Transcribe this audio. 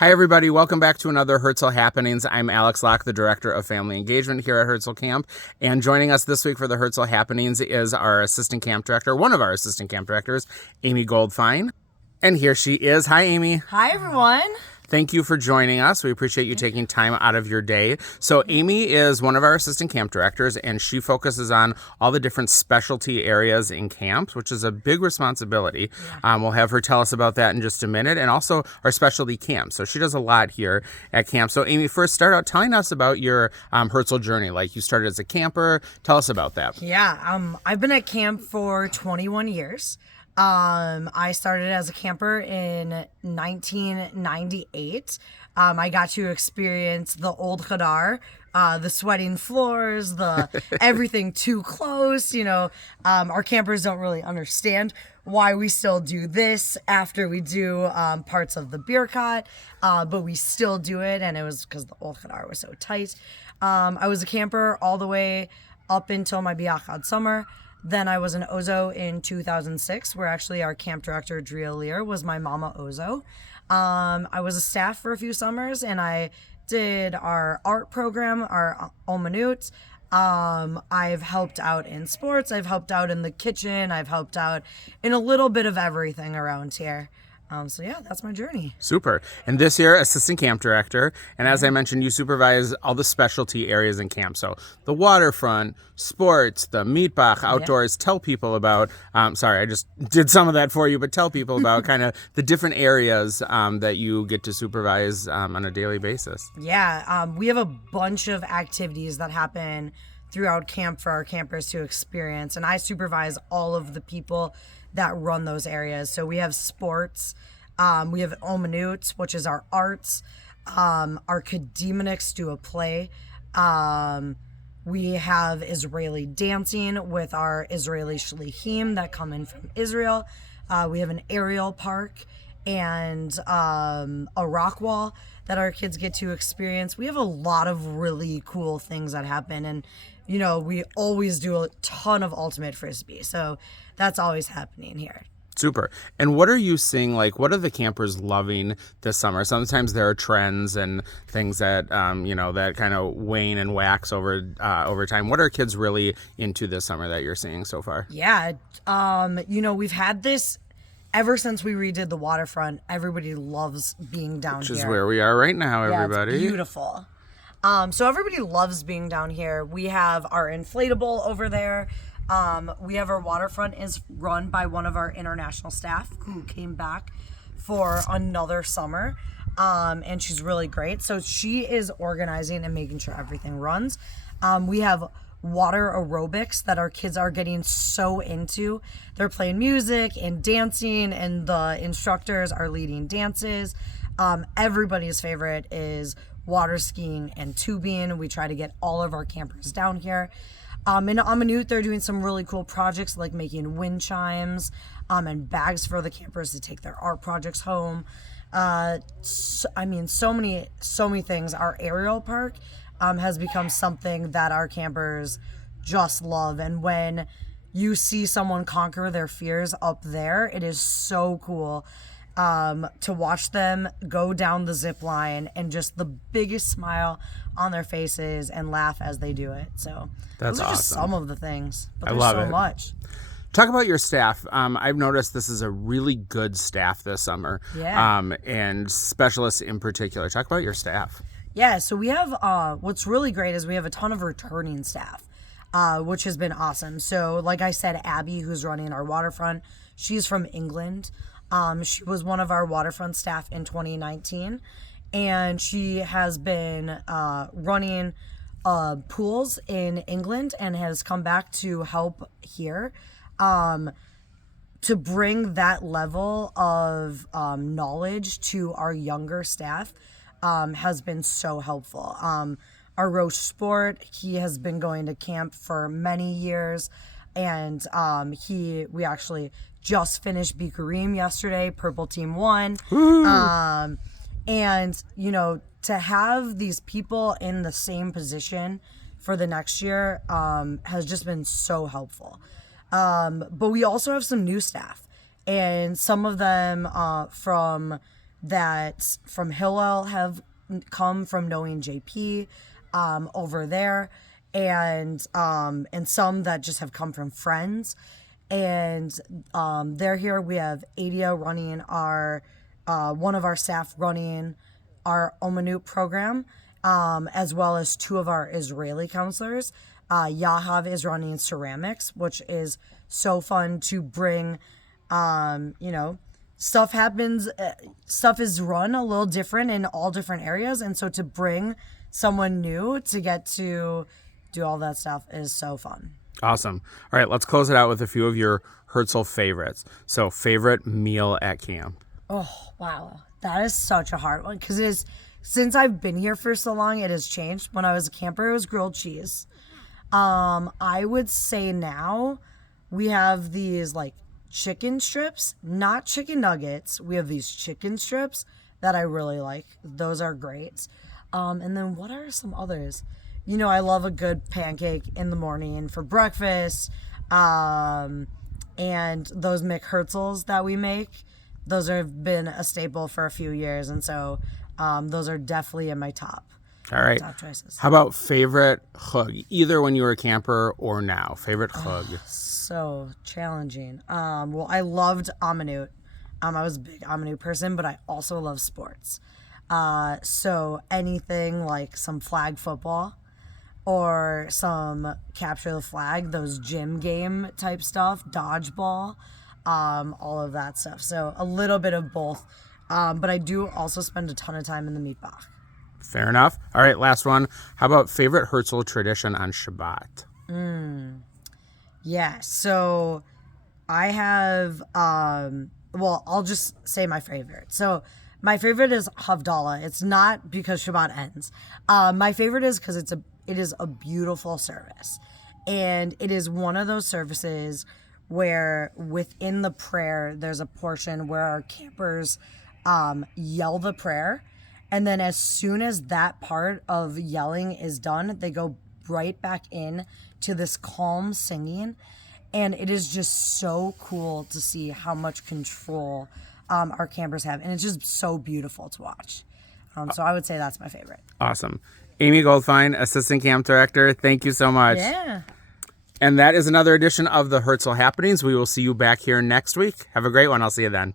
Hi, everybody. Welcome back to another Herzl Happenings. I'm Alex Locke, the Director of Family Engagement here at Herzl Camp. And joining us this week for the Herzl Happenings is our Assistant Camp Director, one of our Assistant Camp Directors, Amy Goldfine. And here she is. Hi, Amy. Hi, everyone. Thank you for joining us. We appreciate you taking time out of your day. So Amy is one of our assistant camp directors, and she focuses on all the different specialty areas in camps, which is a big responsibility. We'll have her tell us about that in just a minute, and also our specialty camps. So she does a lot here at camp. So Amy, first start out telling us about your Herzl journey. Like, you started as a camper. Tell us about that. Yeah, I've been at camp for 21 years. I started as a camper in 1998. I got to experience the old Khadar, the sweating floors, the everything too close. Our campers don't really understand why we still do this after we do parts of the Birkat, but we still do it, and it was because the old Khadar was so tight. I was a camper all the way up until my Biachad summer. Then I was an Ozo in 2006, where actually our camp director, Drea Lear, was my mama Ozo. I was a staff for a few summers, and I did our art program, our Omanut. I've helped out in sports. I've helped out in the kitchen. I've helped out in a little bit of everything around here. So yeah, that's my journey. Super. And this year, assistant camp director. And as I mentioned, you supervise all the specialty areas in camp. So the waterfront, sports, the meatbach, outdoors. Tell people about, sorry, I just did some of that for you, but tell people about kind of the different areas that you get to supervise on a daily basis. Yeah, we have a bunch of activities that happen throughout camp for our campers to experience. And I supervise all of the people that run those areas. So we have sports, we have Omanut, which is our arts, our Kadimaniks do a play, we have Israeli dancing with our Israeli shlichim that come in from Israel, we have an aerial park, and a rock wall that our kids get to experience. We have a lot of really cool things that happen, and we always do a ton of ultimate frisbee, so that's always happening here. Super. And what are you seeing, what are the campers loving this summer? Sometimes there are trends and things that, that kind of wane and wax over time. What are kids really into this summer that you're seeing so far? Yeah. We've had this ever since we redid the waterfront. Everybody loves being down here. Which is where we are right now, everybody. It's beautiful. So everybody loves being down here. We have our inflatable over there. We have our waterfront is run by one of our international staff who came back for another summer. And she's really great. So she is organizing and making sure everything runs. We have water aerobics that our kids are getting so into. They're playing music and dancing, and the instructors are leading dances. Everybody's favorite is water skiing and tubing. We try to get all of our campers down here. In Amanut, they're doing some really cool projects like making wind chimes and bags for the campers to take their art projects home. So many things. Our aerial park has become something that our campers just love. And when you see someone conquer their fears up there, it is so cool to watch them go down the zip line and just the biggest smile on their faces and laugh as they do it. So that's those are awesome. Just some of the things, but I there's love so it. much. Talk about your staff. I've noticed this is a really good staff this summer. Yeah. And specialists in particular. Talk about your staff. Yeah, so we have, what's really great is we have a ton of returning staff, which has been awesome. So like I said, Abby, who's running our waterfront, she's from England. She was one of our waterfront staff in 2019, and she has been running pools in England and has come back to help here to bring that level of knowledge to our younger staff has been so helpful. Our Roche Sport, he has been going to camp for many years, and we actually just finished Bikurim yesterday. Purple Team won. And to have these people in the same position for the next year has just been so helpful. But we also have some new staff, and some of them from that from Hillel have come from knowing JP over there, and some that just have come from friends. And they're here. We have Adia running our one of our staff running our Omanut program, as well as two of our Israeli counselors. Yahav is running ceramics, which is so fun to bring. Stuff happens, stuff is run a little different in all different areas. And so to bring someone new to get to do all that stuff is so fun. Awesome. All right, let's close it out with a few of your Herzl favorites. So, favorite meal at camp? Oh, wow. That is such a hard one because it is, since I've been here for so long, it has changed. When I was a camper, it was grilled cheese. I would say now we have these like chicken strips, not chicken nuggets. We have these chicken strips that I really like. Those are great. And then what are some others? I love a good pancake in the morning for breakfast. And those McHerzls that we make, those have been a staple for a few years. And so those are definitely in my top. All right. Top choices. How about favorite chug? Either when you were a camper or now. Favorite chug? So challenging. Well, I loved Amanut. I was a big Amanut person, but I also love sports. So anything like some flag football or some capture the flag, those gym game type stuff, dodgeball, all of that stuff. So a little bit of both. But I do also spend a ton of time in the meatbach. Fair enough. All right, last one. How about favorite Herzl tradition on Shabbat? Yeah, so I have, I'll just say my favorite. So my favorite is Havdalah. It's not because Shabbat ends. My favorite is because it is a beautiful service. And it is one of those services where within the prayer, there's a portion where our campers yell the prayer. And then as soon as that part of yelling is done, they go right back in to this calm singing. And it is just so cool to see how much control our campers have. And it's just so beautiful to watch. So I would say that's my favorite. Awesome. Amy Goldfine, Assistant Camp Director, thank you so much. Yeah. And that is another edition of the Herzl Happenings. We will see you back here next week. Have a great one. I'll see you then.